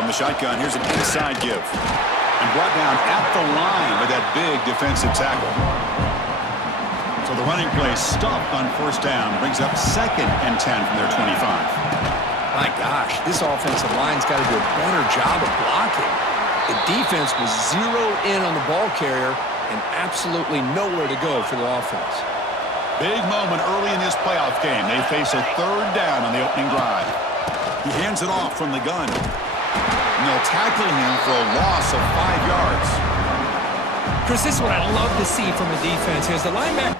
From the shotgun, here's an inside give. And brought down at the line with that big defensive tackle. So the running play stopped on first down. Brings up 2nd and 10 from their 25. My gosh, this offensive line's got to do a better job of blocking. The defense was zeroed in on the ball carrier and absolutely nowhere to go for the offense. Big moment early in this playoff game. They face a 3rd down on the opening drive. He hands it off from the gun. And they'll tackle him for a loss of 5 yards. Chris, this is what I love to see from a defense. Here's the linebacker.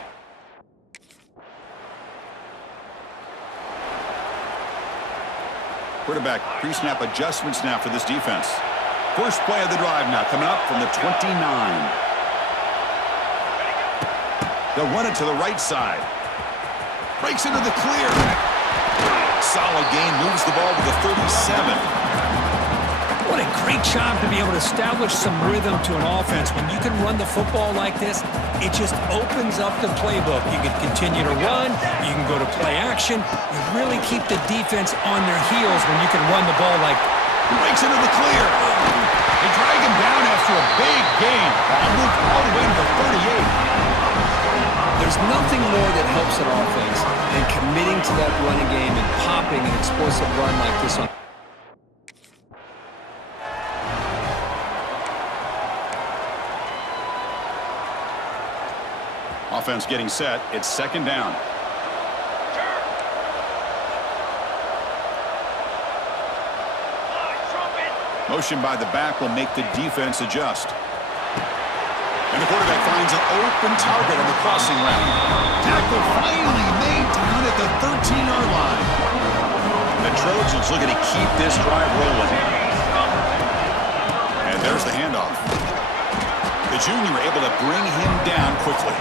Quarterback pre-snap adjustments now for this defense. First play of the drive now coming up from the 29. They'll run it to the right side. Breaks into the clear. Solid gain, moves the ball to the 37. What a great job to be able to establish some rhythm to an offense. When you can run the football like this, it just opens up the playbook. You can continue to run. You can go to play action. You really keep the defense on their heels when you can run the ball like that. Breaks into the clear. They drag him down after a big gain. Ball moved all the way to the 38. There's nothing more that helps an offense than committing to that running game and popping an explosive run like this on. Offense getting set. It's 2nd down. Motion by the back will make the defense adjust. And the quarterback finds an open target on the crossing route. Tackle finally made down at the 13-yard line. The Trojans looking to keep this drive rolling. And there's the handoff. The junior able to bring him down quickly.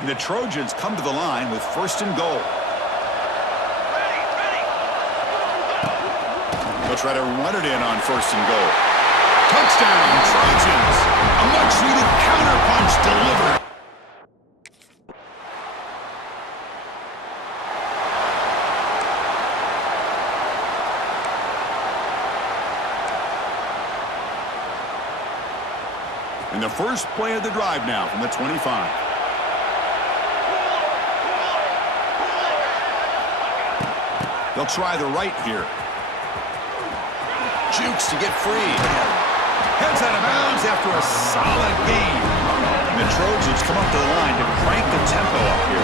And the Trojans come to the line with 1st and goal. They'll try to run it in on 1st and goal. Touchdown, Trojans! A much-needed counterpunch delivered. And the first play of the drive now from the 25. They'll try the right here. Jukes to get free. Heads out of bounds after a solid gain. And the Trojans come up to the line to crank the tempo up here.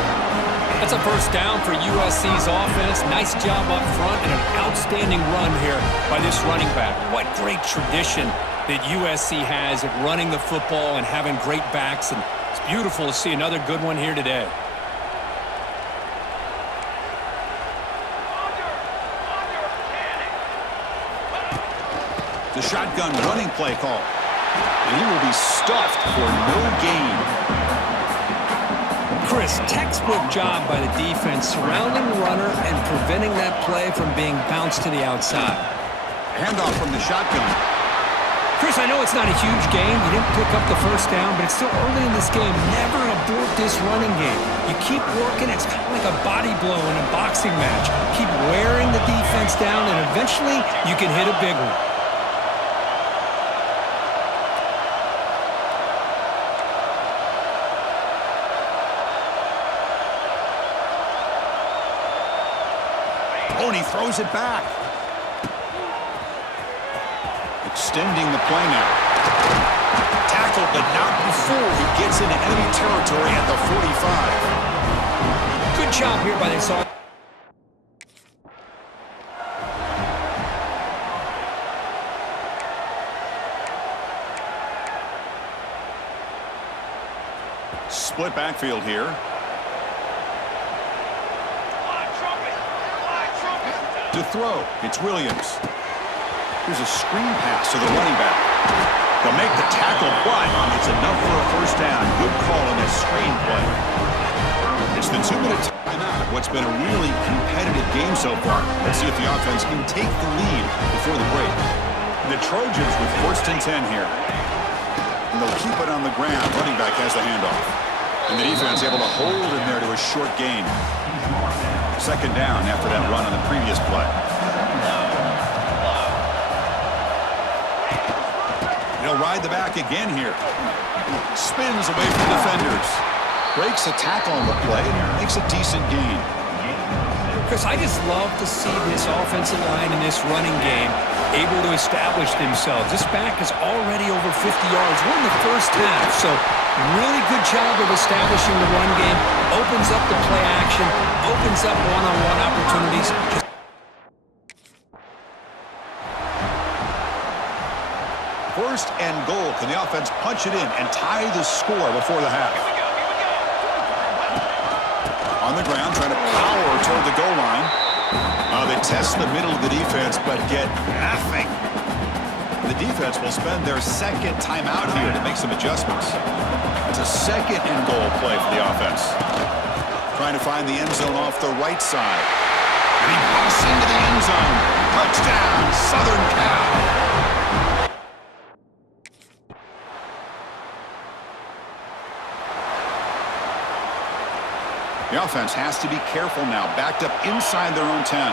That's a first down for USC's offense. Nice job up front and an outstanding run here by this running back. What great tradition that USC has of running the football and having great backs. And it's beautiful to see another good one here today. The shotgun running play call. And he will be stuffed for no gain. Chris, textbook job by the defense surrounding the runner and preventing that play from being bounced to the outside. Handoff from the shotgun. Chris, I know it's not a huge game. You didn't pick up the first down, but it's still early in this game. Never abort this running game. You keep working. It's kind of like a body blow in a boxing match. Keep wearing the defense down, and eventually you can hit a big one. Oh, and he throws it back. Extending the play now. Tackled, but not before he gets into enemy territory at the 45. Good job here by this offense. Split backfield here. To throw, it's Williams. Here's a screen pass to the running back. They'll make the tackle, but it's enough for a first down. Good call on that screen play. It's the 2-minute timeout of what's been a really competitive game so far. Let's see if the offense can take the lead before the break. The Trojans with 1st and 10 here. And they'll keep it on the ground. Running back has the handoff. And the defense able to hold him there to a short gain. Second down after that run on the previous play. He'll ride the back again here. Spins away from defenders. Breaks a tackle on the play and makes a decent gain. Chris, I just love to see this offensive line in this running game able to establish themselves. This back is already over 50 yards. We're in the first half, so really good job of establishing the run game. Opens up the play action, opens up one-on-one opportunities. First and goal. Can the offense punch it in and tie the score before the half? On the ground, trying to power toward the goal line. They test the middle of the defense, but get nothing. The defense will spend their second timeout here to make some adjustments. It's a second and goal play for the offense. Trying to find the end zone off the right side. And he busts into the end zone. Touchdown, Southern Cal. The offense has to be careful now, backed up inside their own 10.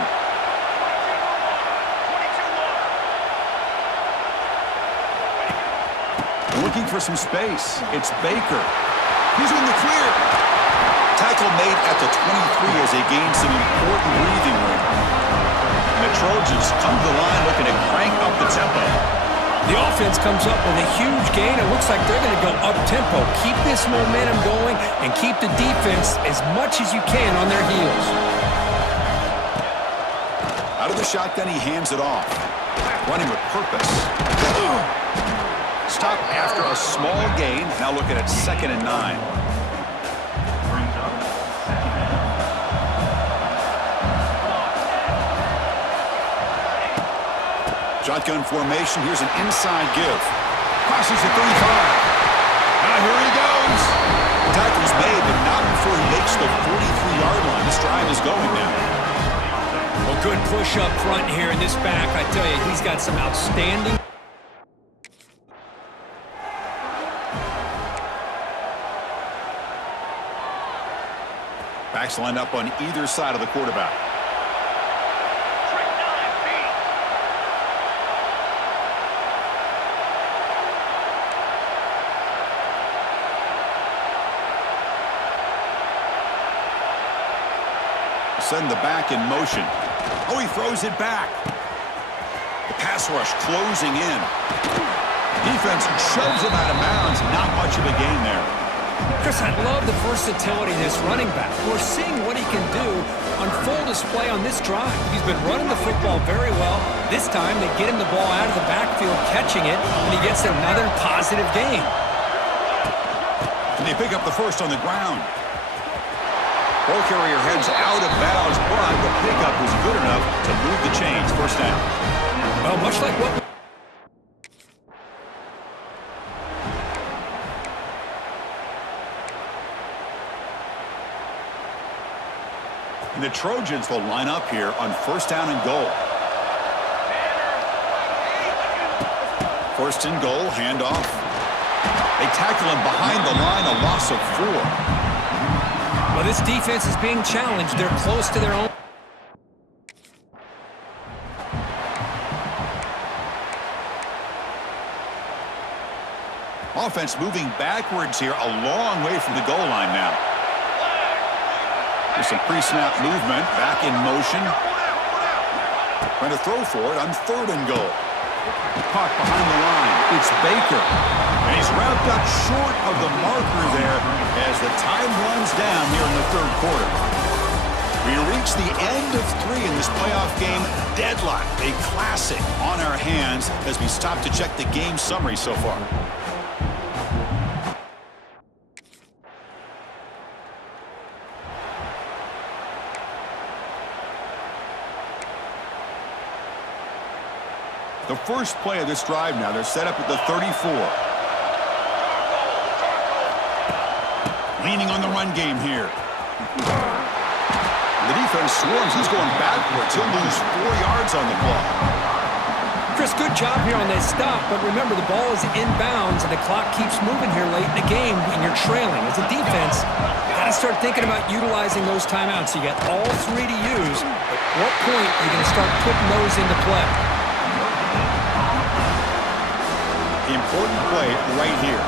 Looking for some space. It's Baker. He's in the clear. Tackle made at the 23 as they gain some important breathing room. And the Trojans come to the line looking to crank up the tempo. The offense comes up with a huge gain. It looks like they're going to go up-tempo. Keep this momentum going and keep the defense as much as you can on their heels. Out of the shotgun, he hands it off. Running with purpose. Stop after a small gain. Now looking at 2nd and 9. Shotgun formation. Here's an inside give. Crosses the 35. Now here he goes. Tackle's made, but not before he makes the 43-yard line. This drive is going now. Well, good push up front here in this back. I tell you, he's got some outstanding. Backs lined up on either side of the quarterback. Send the back in motion. Oh, he throws it back. The pass rush closing in. Defense shoves him out of bounds. Not much of a gain there. Chris, I love the versatility of this running back. We're seeing what he can do on full display on this drive. He's been running the football very well. This time, they get him the ball out of the backfield, catching it, and he gets another positive gain. And they pick up the first on the ground. Ball carrier heads out of bounds, but the pickup was good enough to move the chains. First down. Well, much like what... And the Trojans will line up here on 1st down and goal. 1st and goal, handoff. They tackle him behind the line, a loss of 4. Well, this defense is being challenged. They're close to their own. Offense moving backwards here, a long way from the goal line now. There's some pre-snap movement, back in motion. Trying to throw for it on 3rd and goal. Caught behind the line. It's Baker. And he's wrapped up short of the marker there as the time runs down here in the 3rd quarter. We reach the end of 3 in this playoff game. Deadlock, a classic on our hands as we stop to check the game summary so far. The first play of this drive now, they're set up at the 34. Leaning on the run game here. The defense swarms. He's going backwards. He'll lose 4 yards on the play. Chris, good job here on that stop, but remember, the ball is inbounds, and the clock keeps moving here late in the game when you're trailing. As a defense, you got to start thinking about utilizing those timeouts. You got all three to use. At what point are you going to start putting those into play? The important play right here.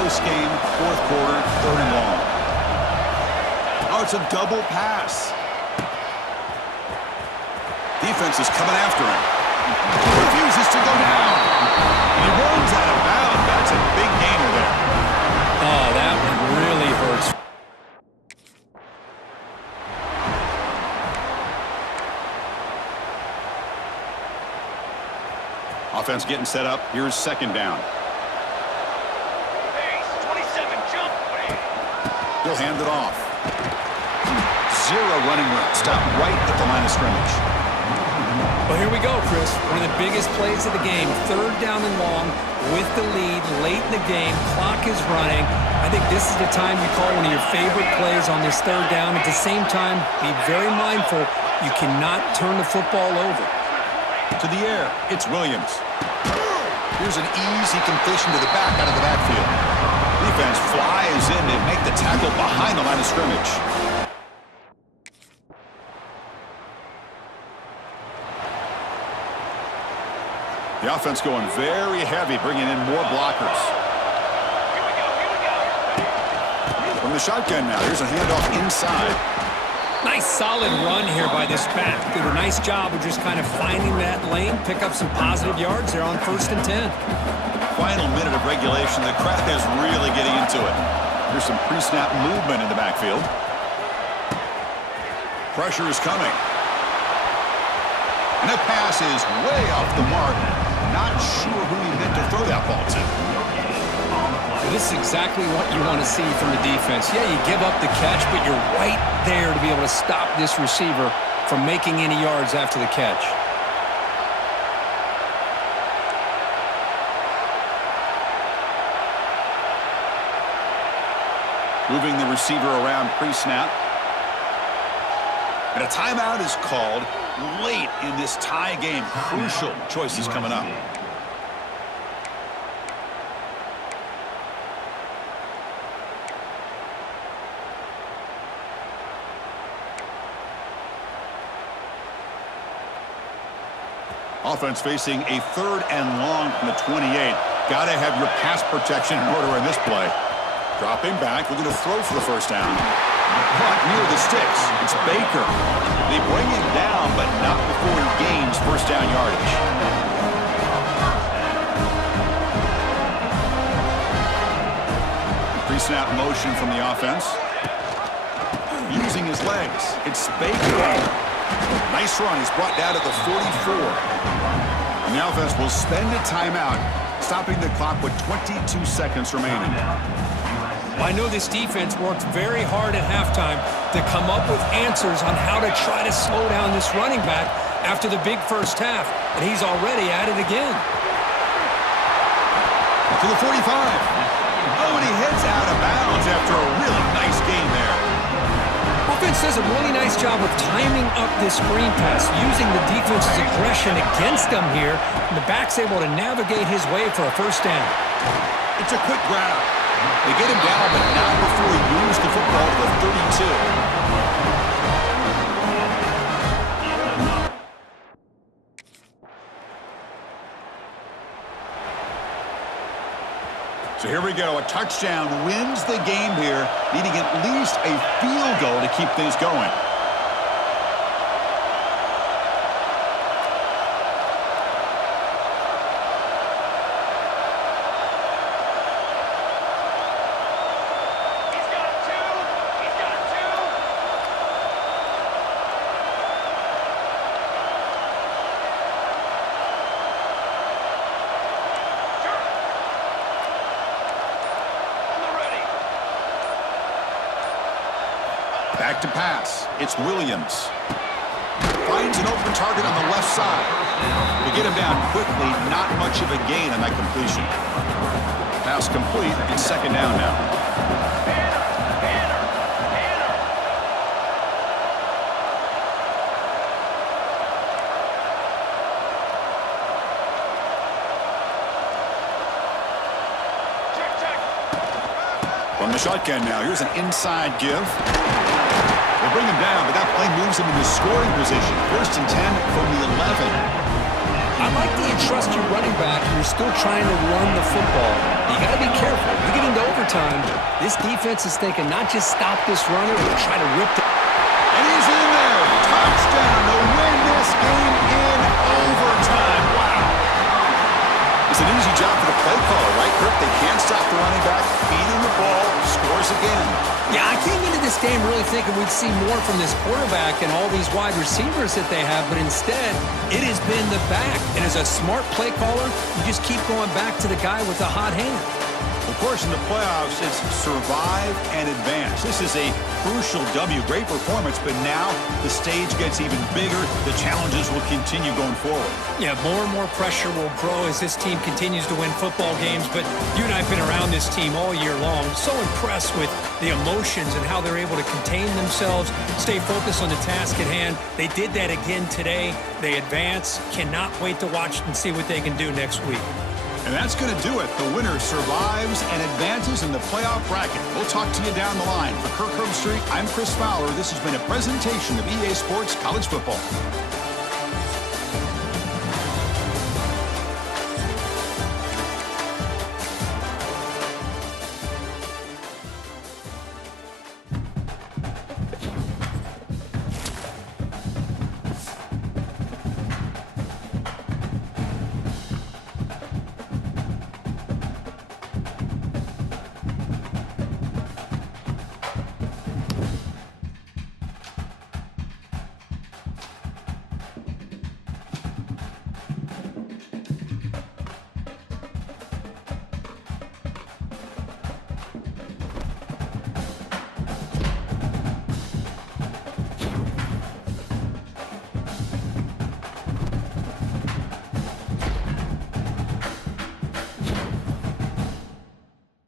Close game, fourth quarter, third and long. Oh, it's a double pass. Defense is coming after him. Refuses to go down. He runs out of bounds. That's a big gainer there. Oh, that one really hurts. Offense getting set up. Here's second down. He'll hand it off. Zero running room. Stop right at the line of scrimmage. Well, here we go, Chris. One of the biggest plays of the game. Third down and long with the lead late in the game. Clock is running. I think this is the time you call one of your favorite plays on this third down. At the same time, be very mindful. You cannot turn the football over. To the air. It's Williams. Here's an easy completion to the back out of the backfield. Defense flies in to make the tackle behind the line of scrimmage. The offense going very heavy, bringing in more blockers. From the shotgun now, here's a handoff inside. Nice solid run here by this back. Did a nice job of just kind of finding that lane, pick up some positive yards there on 1st and 10. Final minute of regulation. The crowd is really getting into it. There's some pre-snap movement in the backfield. Pressure is coming. And that pass is way off the mark. Not sure who he meant to throw that ball to. This is exactly what you want to see from the defense. Yeah, you give up the catch, but you're right there to be able to stop this receiver from making any yards after the catch. Moving the receiver around pre-snap. And a timeout is called late in this tie game. Crucial choices coming up. Offense facing a third and long from the 28. Got to have your pass protection in order in this play. Dropping back, looking to throw for the first down. Caught near the sticks. It's Baker. They bring him down, but not before he gains first down yardage. Pre-snap motion from the offense. Using his legs. It's Baker. Nice run. He's brought down to the 44. And the offense will spend a timeout, stopping the clock with 22 seconds remaining. I know this defense worked very hard at halftime to come up with answers on how to try to slow down this running back after the big first half, and he's already at it again. To the 45. Oh, and he heads out of bounds after a really nice game there. Offense does a really nice job of timing up this screen pass, using the defense's aggression against them here, and the back's able to navigate his way for a first down. It's a quick grab. They get him down, but not before he moves the football to the 32. So here we go. A touchdown wins the game here, needing at least a field goal to keep things going. Back to pass. It's Williams. Finds an open target on the left side. To get him down quickly, not much of a gain on that completion. Pass complete. It's second down now. From the shotgun now, here's an inside give. They bring him down, but that play moves him into scoring position. 1st and 10 from the 11. I like that you trust your running back and you're still trying to run the football. You got to be careful. You get into overtime, this defense is thinking not just stop this runner, but try to rip it. And he's in there. Touchdown to win this game in overtime. Wow. It's an easy job for the play caller, right, Kirk? They can't stop the running back, feeding the ball, scores again. Yeah, I came into this game really thinking we'd see more from this quarterback and all these wide receivers that they have, but instead, it has been the back. And as a smart play caller, you just keep going back to the guy with the hot hand. Of course, in the playoffs, it's survive and advance. This is a crucial W. Great performance, but now the stage gets even bigger. The challenges will continue going forward. Yeah, more and more pressure will grow as this team continues to win football games, but you and I have been around this team all year long. So impressed with the emotions and how they're able to contain themselves, stay focused on the task at hand. They did that again today. They advance. Cannot wait to watch and see what they can do next week. And that's going to do it. The winner survives and advances in the playoff bracket. We'll talk to you down the line. For Kirk Herbstreit, I'm Chris Fowler. This has been a presentation of EA Sports College Football.